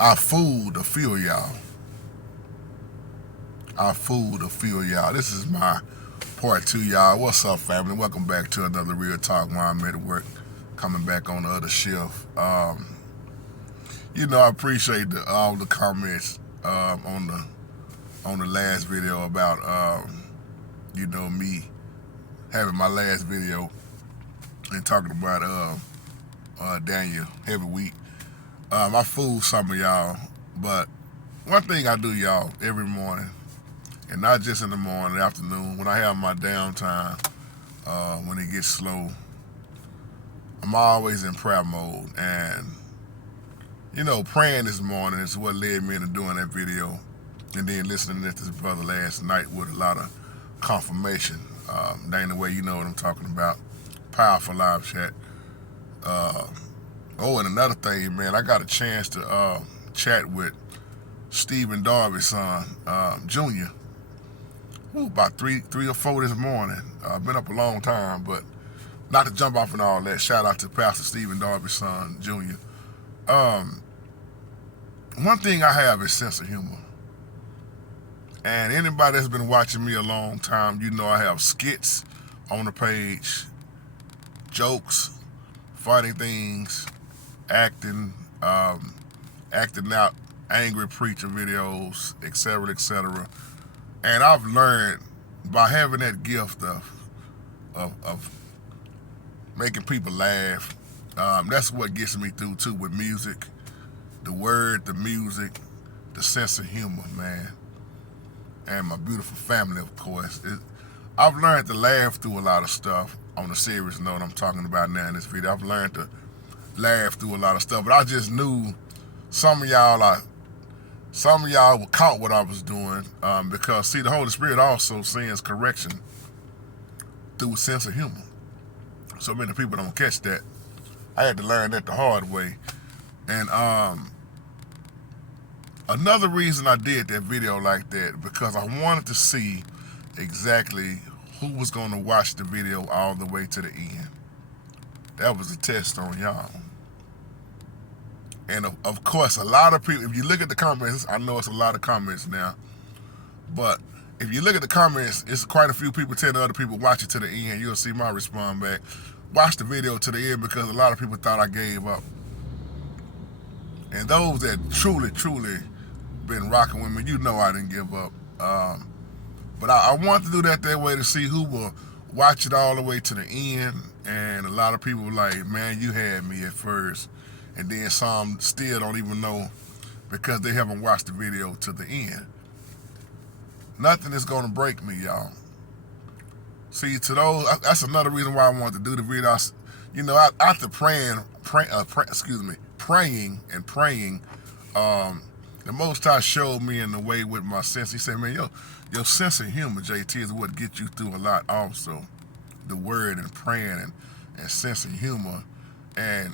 Our food to fuel y'all. Our food to fuel y'all. This is my part two, y'all. What's up, family? Welcome back to another Real Talk while I'm at work. Coming back on the other shift. I appreciate all the comments on the last video about me having my last video and talking about Daniel Heavy Week. I fooled some of y'all, but one thing I do, y'all, every morning, and not just in the morning, the afternoon, when I have my downtime, when it gets slow, I'm always in prayer mode. And, praying this morning is what led me into doing that video. And then listening to this brother last night with a lot of confirmation. Dang, the way you know what I'm talking about. Powerful live chat. And another thing, man, I got a chance to chat with Stephen Darby's son, Junior. About three or four this morning. Been up a long time, but not to jump off and all that. Shout out to Pastor Stephen Darby's son, Junior. One thing I have is sense of humor. And anybody that's been watching me a long time, you know I have skits on the page, jokes, funny things, acting out angry preacher videos, etc., etc. And I've learned by having that gift of making people laugh, that's what gets me through too with music, the word, the music, the sense of humor, man. And my beautiful family, of course. I've learned to laugh through a lot of stuff. On a serious note, I'm talking about now in this video. I've learned to laugh through a lot of stuff, but I just knew some of y'all were caught what I was doing, because see, the Holy Spirit also sends correction through a sense of humor. So many people don't catch that. I had to learn that the hard way. And another reason I did that video like that, because I wanted to see exactly who was going to watch the video all the way to the end. That was a test on y'all. And of course, a lot of people, if you look at the comments, I know it's a lot of comments now, but if you look at the comments, it's quite a few people telling other people watch it to the end. You'll see my response back. Watch the video to the end, because a lot of people thought I gave up. And those that truly been rocking with me, you know I didn't give up. But I want to do that way to see who will watch it all the way to the end. And a lot of people were like, man, you had me at first. And then some still don't even know because they haven't watched the video to the end. Nothing is going to break me, y'all. See, to those, that's another reason why I wanted to do the video. After praying and praying, the Most High showed me in the way with my sense. He said, man, your sense of humor, JT, is what gets you through a lot also. The word and praying and sense of humor. And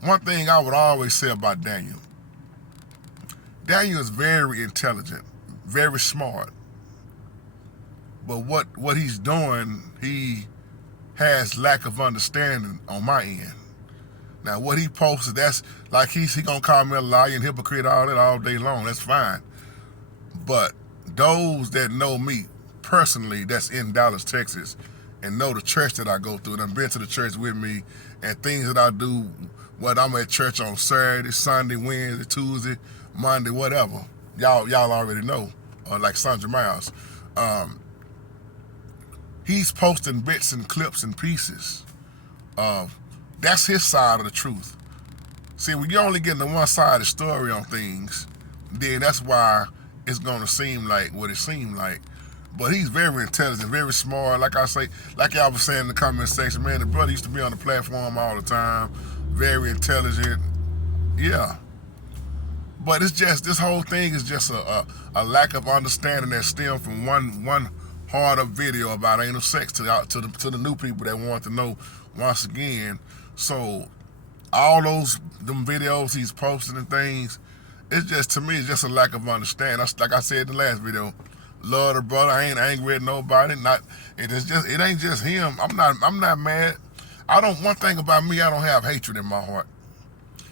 one thing I would always say about Daniel is very intelligent, very smart. But what he's doing, he has lack of understanding on my end. Now, what he posted, that's like he gonna call me a liar and hypocrite all that all day long. That's fine. But those that know me personally, that's in Dallas, Texas, and know the church that I go through, and I've been to the church with me, and things that I do, whether I'm at church on Saturday, Sunday, Wednesday, Tuesday, Monday, whatever. Y'all already know. Like Sandra Miles. He's posting bits and clips and pieces of, that's his side of the truth. See, when you're only getting the one side of the story on things, then that's why it's going to seem like what it seemed like. But he's very intelligent, very smart. Like I say, like y'all was saying in the comment section, man, the brother used to be on the platform all the time. Very intelligent. Yeah. But it's just, this whole thing is just a lack of understanding that stems from one hard up video about anal sex to the new people that want to know once again. So all them videos he's posting and things, it's just, to me, it's just a lack of understanding. Like I said in the last video, love the brother. I ain't angry at nobody. It ain't just him. I'm not mad. One thing about me, I don't have hatred in my heart.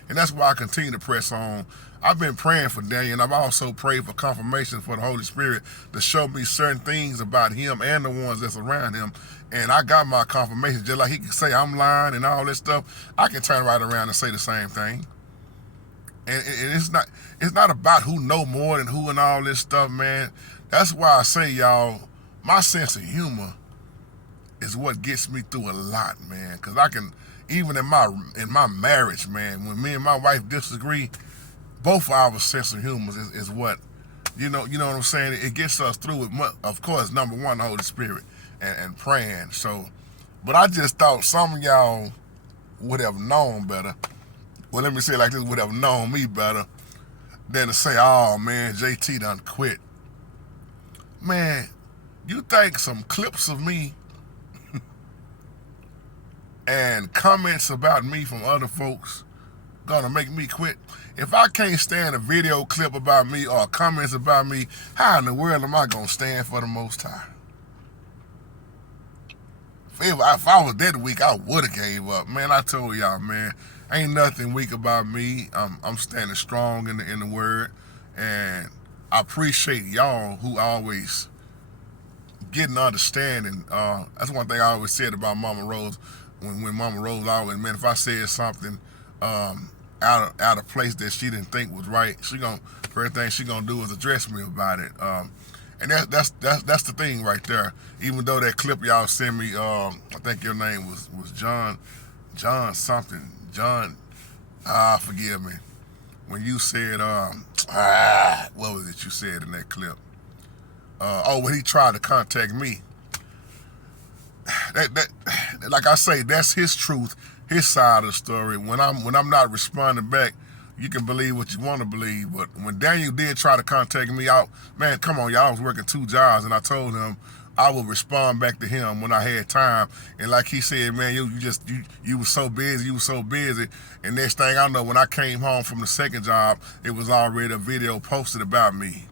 And that's why I continue to press on. I've been praying for Daniel, and I've also prayed for confirmation for the Holy Spirit to show me certain things about him and the ones that's around him. And I got my confirmation. Just like he can say I'm lying and all this stuff, I can turn right around and say the same thing. And it's not about who know more than who and all this stuff, man. That's why I say, y'all, my sense of humor is what gets me through a lot, man. Cause I can, even in my marriage, man, when me and my wife disagree, both of our sense of humor is what, you know what I'm saying? It gets us through it. Of course, number one, the Holy Spirit and praying. So, but I just thought some of y'all would have known better. Well, let me say it like this, would have known me better than to say, oh man, JT done quit. Man, you think some clips of me and comments about me from other folks gonna make me quit? If I can't stand a video clip about me or comments about me, how in the world am I gonna stand for the Most High? If I was that weak, I would have gave up. Man, I told y'all, man, ain't nothing weak about me. I'm standing strong in the word, and I appreciate y'all who always get an understanding. That's one thing I always said about Mama Rose. When Mama Rose always, man, if I said something out of place that she didn't think was right, first thing she gonna do is address me about it. And that's the thing right there. Even though that clip y'all sent me, I think your name was John something. John, forgive me. When you said, what was it you said in that clip? When he tried to contact me. That like I say, that's his truth, his side of the story. When I'm not responding back, you can believe what you want to believe. But when Daniel did try to contact me out, man, come on, y'all, I was working 2 jobs, and I told him I would respond back to him when I had time. And like he said, man, you were so busy. And next thing I know, when I came home from the second job, it was already a video posted about me.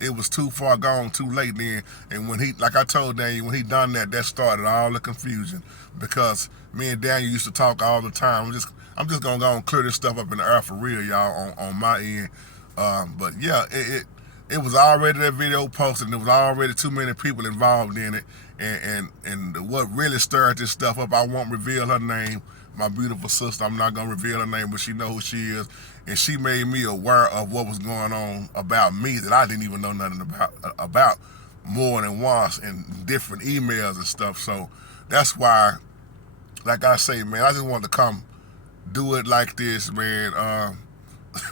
It was too far gone, too late then. And when like I told Daniel, when he done that started all the confusion, because me and Daniel used to talk all the time. I'm just gonna go and clear this stuff up in the air for real, y'all, on my end. But yeah, it was already that video posted, and there was already too many people involved in it. And what really stirred this stuff up, I won't reveal her name. My beautiful sister, I'm not gonna reveal her name, but she know who she is, and she made me aware of what was going on about me that I didn't even know nothing about more than once in different emails and stuff. So that's why, like I say, man, I just wanted to come do it like this, man.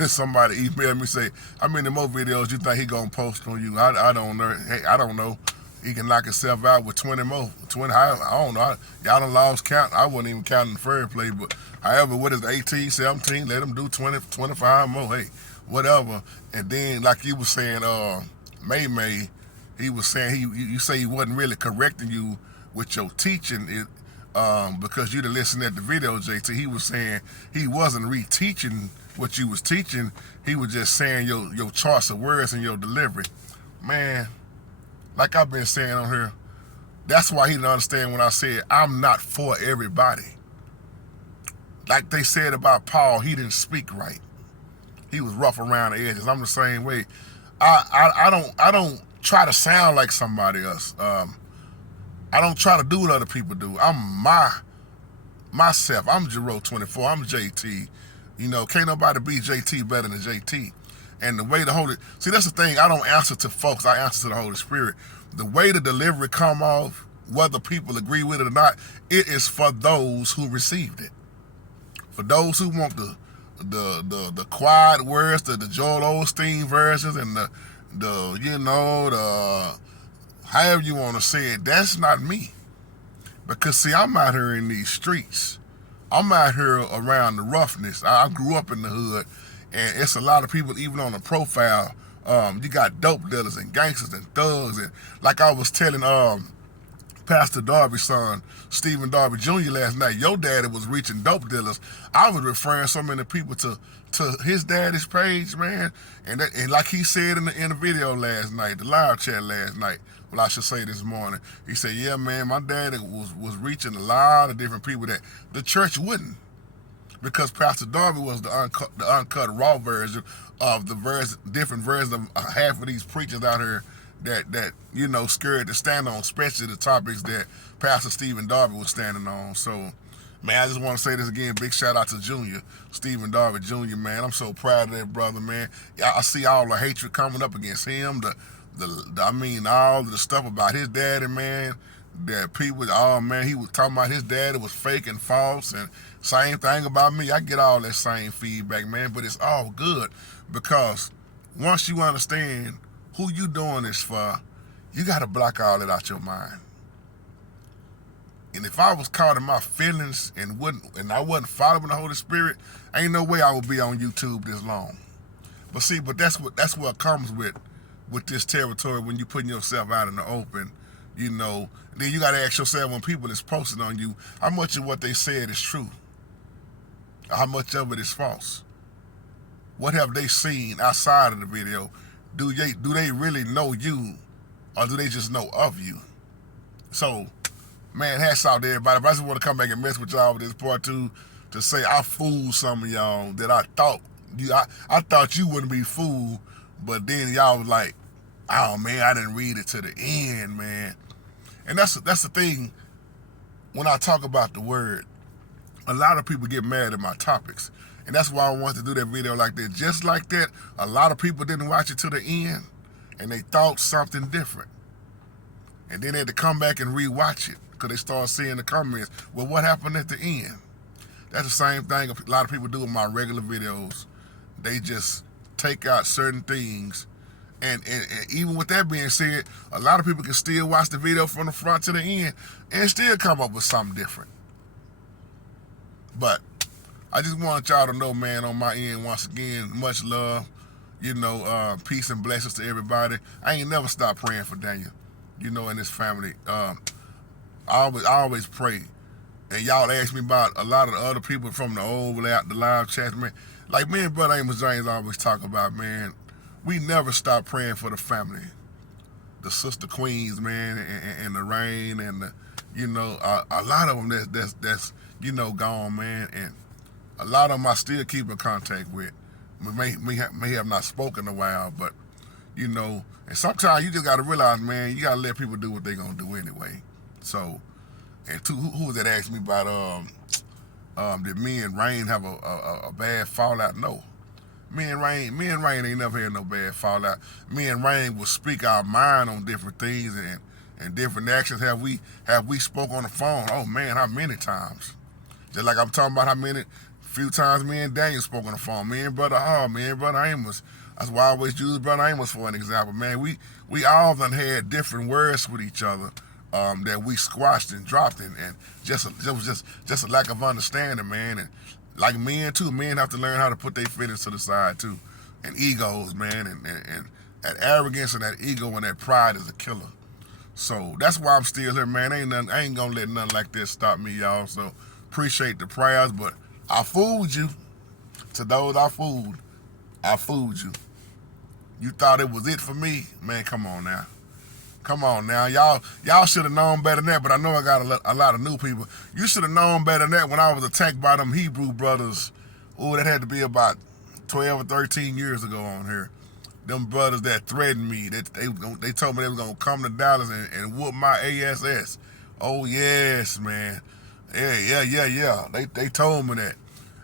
Somebody emailed me, say, how many more videos you think he gonna post on you? I don't know. Hey, I don't know. He can knock himself out with 20 more. 20, I don't know. Y'all done lost count. I wasn't even counting the third play, but however, what is 18, 17, let him do 20, 25 more. Hey, whatever. And then, like you was saying, May, he was saying, you say he wasn't really correcting you with your teaching, because you didn't listen at the video, JT. He was saying he wasn't reteaching what you was teaching. He was just saying your choice of words and your delivery. Man, like I've been saying on here, that's why he didn't understand when I said I'm not for everybody. Like they said about Paul, he didn't speak right. He was rough around the edges. I'm the same way. I don't try to sound like somebody else. I don't try to do what other people do. I'm myself. I'm Jero 24. I'm JT. You know, can't nobody be JT better than JT. And the way see, that's the thing. I don't answer to folks. I answer to the Holy Spirit. The way the delivery come off, whether people agree with it or not, it is for those who received it. For those who want the quiet words, the Joel Osteen versions, and the however you want to say it, that's not me. Because see, I'm out here in these streets. I'm out here around the roughness. I grew up in the hood, and it's a lot of people, even on the profile. You got dope dealers and gangsters and thugs, and like I was telling Pastor Darby's son, Stephen Darby Jr. last night, your daddy was reaching dope dealers. I was referring so many people to his daddy's page, man, and like he said in the video last night, the live chat last night. Well, I should say this morning. He said, yeah, man, my daddy was reaching a lot of different people that the church wouldn't. because Pastor Darby was the uncut raw version of the different versions of half of these preachers out here that you know scared to stand on, especially the topics that Pastor Stephen Darby was standing on. So, man, I just want to say this again. Big shout out to Junior, Stephen Darby Jr., man. I'm so proud of that brother, man. I see all the hatred coming up against him, I mean, all the stuff about his daddy, man, that people, oh, man, he was talking about his daddy was fake and false, and same thing about me. I get all that same feedback, man, but it's all good because once you understand who you doing this for, you got to block all that out your mind. And if I was caught in my feelings and I wasn't following the Holy Spirit, ain't no way I would be on YouTube this long. But see, that's what comes with this territory when you putting yourself out in the open, you know. Then you got to ask yourself, when people is posting on you, how much of what they said is true? How much of it is false? What have they seen outside of the video? Do they really know you, or do they just know of you? So, man, hats out to everybody. But I just want to come back and mess with y'all with this part two to say I fooled some of y'all that I thought you wouldn't be fooled, but then y'all was like, oh man, I didn't read it to the end, man. And that's the thing. When I talk about the word, a lot of people get mad at my topics. And that's why I wanted to do that video like that. Just like that, a lot of people didn't watch it to the end, and they thought something different. And then they had to come back and rewatch it because they started seeing the comments. Well, what happened at the end? That's the same thing a lot of people do in my regular videos. They just take out certain things. And even with that being said, a lot of people can still watch the video from the front to the end and still come up with something different. But I just want y'all to know, man, on my end, once again, much love. You know, peace and blessings to everybody. I ain't never stopped praying for Daniel, you know, and his family. I always pray. And y'all ask me about a lot of the other people from the live chat, man. Like me and Brother Amos James always talk about, man, we never stop praying for the family. The sister queens, man, and the rain, and the, you know, a lot of them that's you know, gone, man. And a lot of them I still keep in contact with. We may have not spoken in a while, but, you know, and sometimes you just got to realize, man, you got to let people do what they're going to do anyway. So, and who was that asked me about, did me and Rain have a bad fallout? No. Me and Rain ain't never had no bad fallout. Me and Rain will speak our mind on different things and different actions. Have we spoke on the phone? Oh man, how many times? Just like I'm talking about few times me and Daniel spoke on the phone. Me and Brother Amos. That's why I always use Brother Amos for an example. Man, we all done had different words with each other that we squashed and dropped, and just a lack of understanding, man. And like men have to learn how to put their feelings to the side too, and egos, man, and that arrogance and that ego and that pride is a killer. So that's why I'm still here, man. I ain't gonna let nothing like this stop me, y'all. So appreciate the prayers, but I fooled you. To those I fooled you. You thought it was it for me, man. Come on now. Y'all should have known better than that, but I know I got a lot of new people. You should have known better than that when I was attacked by them Hebrew brothers. Oh, that had to be about 12 or 13 years ago on here. Them brothers that threatened me, that they told me they was going to come to Dallas and whoop my ass. Oh, yes, man. Yeah. They told me that.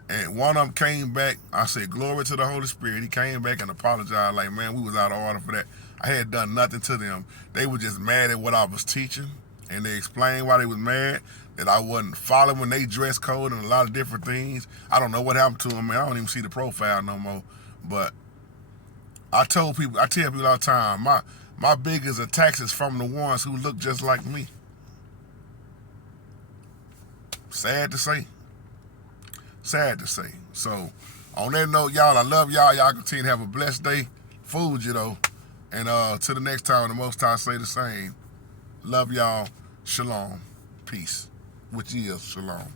And one of them came back. I said, glory to the Holy Spirit. He came back and apologized like, man, we was out of order for that. I had done nothing to them. They were just mad at what I was teaching, and they explained why they was mad, that I wasn't following their dress code and a lot of different things. I don't know what happened to them, man. I don't even see the profile no more. But I tell people all the time, my biggest attacks is from the ones who look just like me. Sad to say. So, on that note, y'all, I love y'all. Y'all continue to have a blessed day. Fooled you, though. And till the next time, the Most High say the same. Love y'all. Shalom. Peace. Which is shalom.